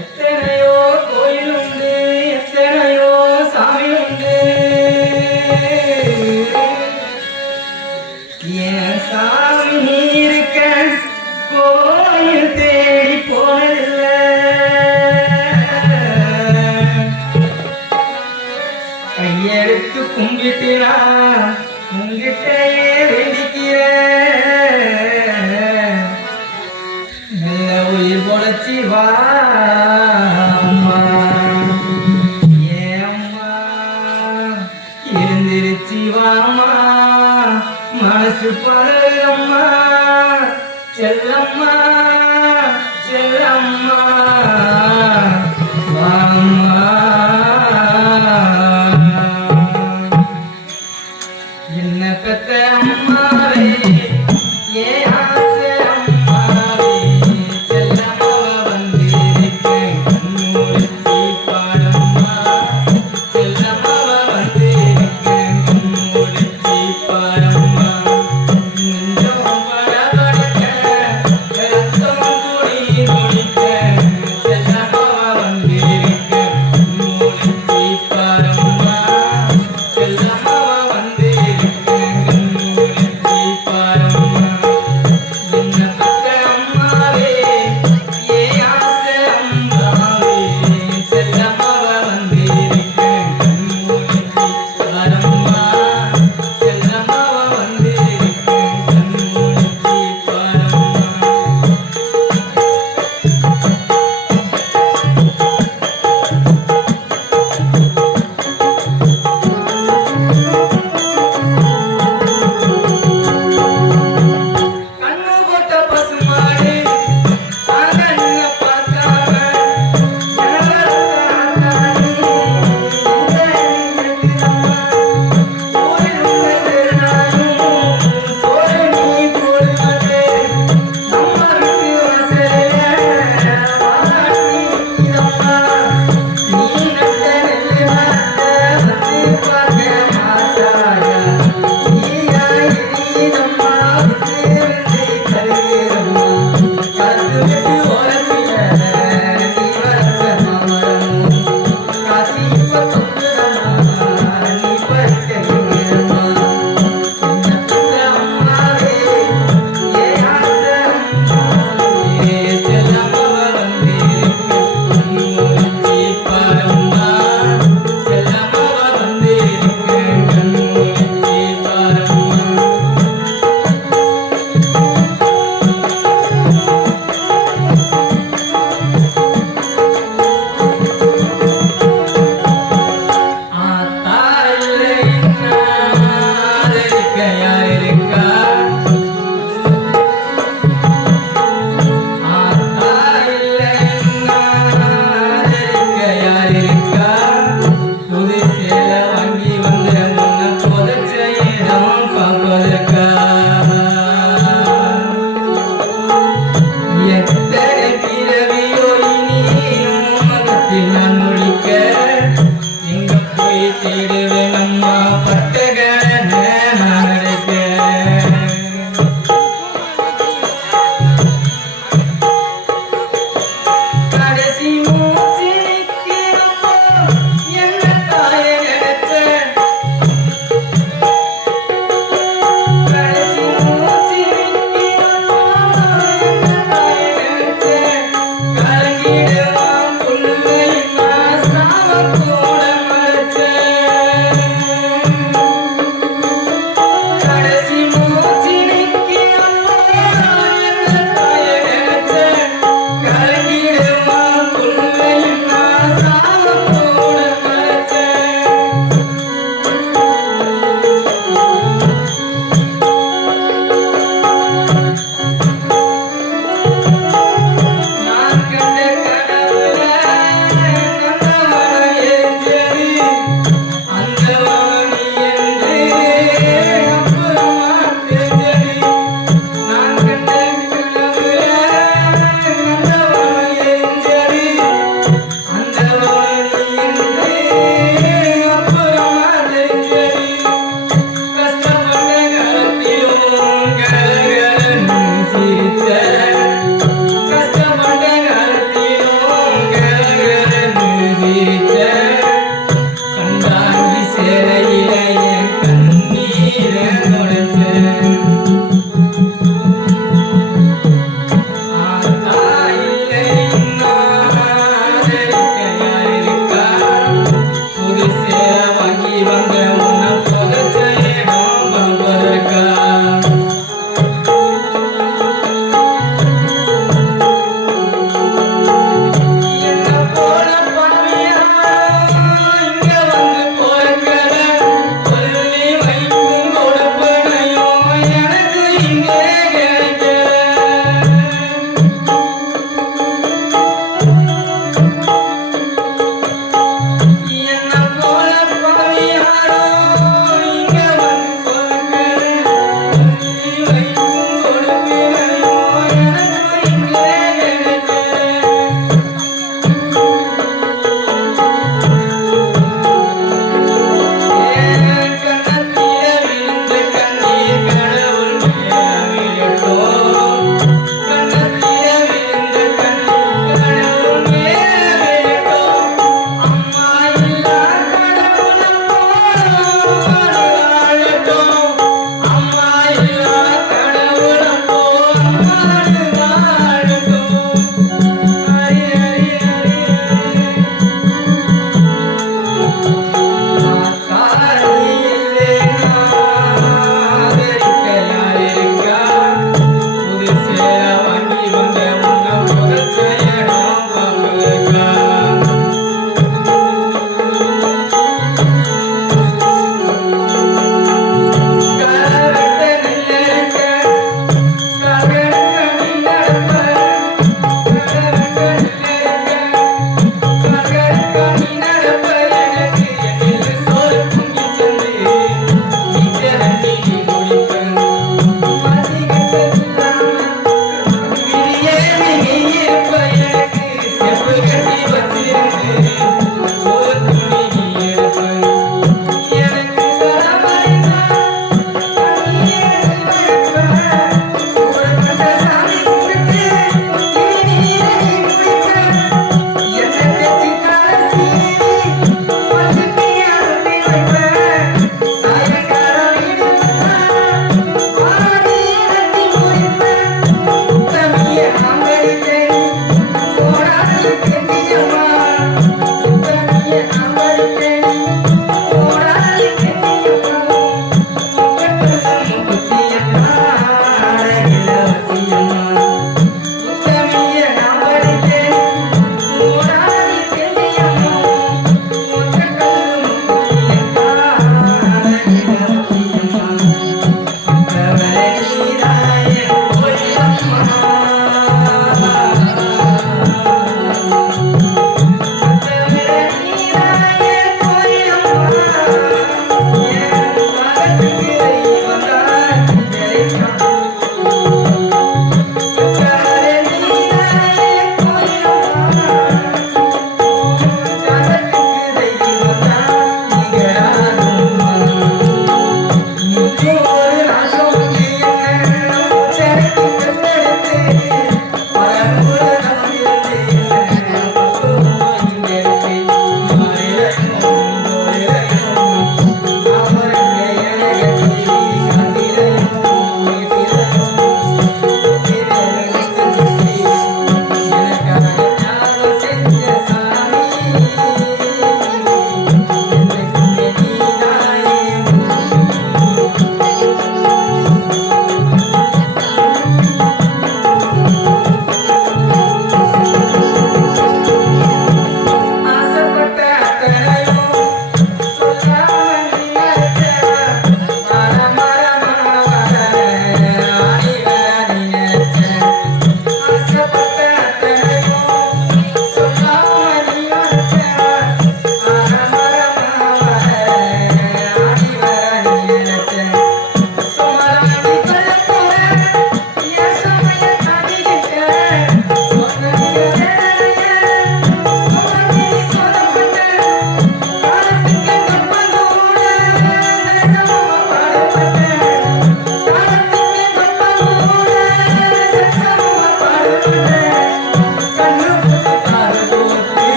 எத்தனையோ கோயில் உண்டு எத்தனையோ சாமி உண்டு என் சாமி நீ இருக்க கோயில் தேடி போனதில்லை. வேண்டிக்கிறேன். நல்ல உயிர் பொழைச்சி வா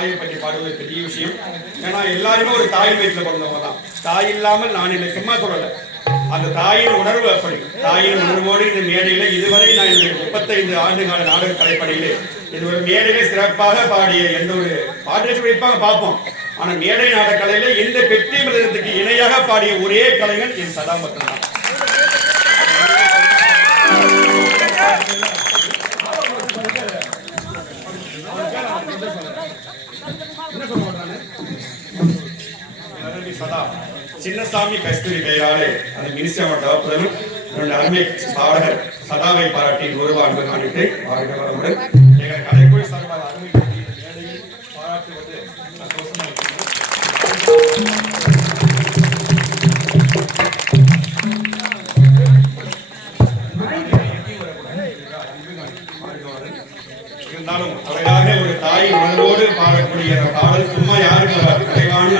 தாயை பற்றி பாடுவது பெரிய விஷயம். ஏன்னா எல்லாருமே ஒரு தாய் வயிற்றுல பிறந்தவங்க தான் தாய் இல்லாமல் நான் இல்லை. சும்மா சொல்லலை. அந்த தாயின் உணர்வு அப்படி. தாயின் உணர்வோடு இந்த மேடையில இதுவரை நான் இந்த முப்பத்தைந்து ஆண்டு கால நாடக கலைப்படையிலே இது ஒரு மேடையில சிறப்பாக பாடிய எந்த ஒரு பாட்டு வைப்பாங்க பார்ப்போம். ஆனா மேடை நாடக கலையில இந்த பெற்றி மிருதத்துக்கு இணையாக பாடிய ஒரே கலைஞன் என் சதாமத்தன் தான் அருமை சதா சின்னசாமி கஸ்தூரி பெயராலே அந்த மினிஸ்டர் தவப்புதலும் அருமை பாடகர் சதாவை பாராட்டி ஒருவா அன்பு காணிட்டு வாழ்க வளமுடன் எங்கள் கலைக்குழு சார்பாக அருமை பாராட்டுவது சந்தோஷமா இருக்கிறது. இருந்தாலும் அழகாக ஒரு தாய் உணர்வோடு பாடக்கூடிய அந்த பாடல் சும்மா யாருக்கு வராது கலைவாணி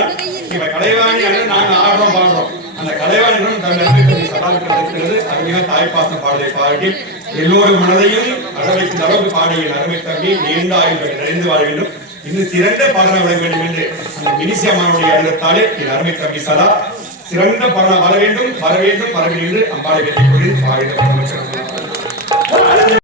அனுபவம் இப்ப கலைவாணி அனுபவம் நாங்க ஆடுறோம் பாடுறோம் அந்த கலைவாணிகளும் அனுபவம் தன் நன்மை சதாவுக்கு இருக்கிறது அருமையாக தாய்ப்பாசம் பாடலை பாடி எல்லோரும் மனதையும் அளவைக்கு அளவுக்கு பாடிய அருமை தம்பி நீண்ட ஆயுள் நிறைந்து வாழ வேண்டும். இன்னும் சிறந்த பாடலாக விளங்க வேண்டும் என்று அந்த மினிசியம்மாவுடைய அழுத்தாலே என் அருமை தம்பி சதா சிறந்த பாடலாம் வர வேண்டும் வர வேண்டும் வர வேண்டும் என்று அம்பாளை வெற்றி கொண்டு வாழ்க வளமுடன்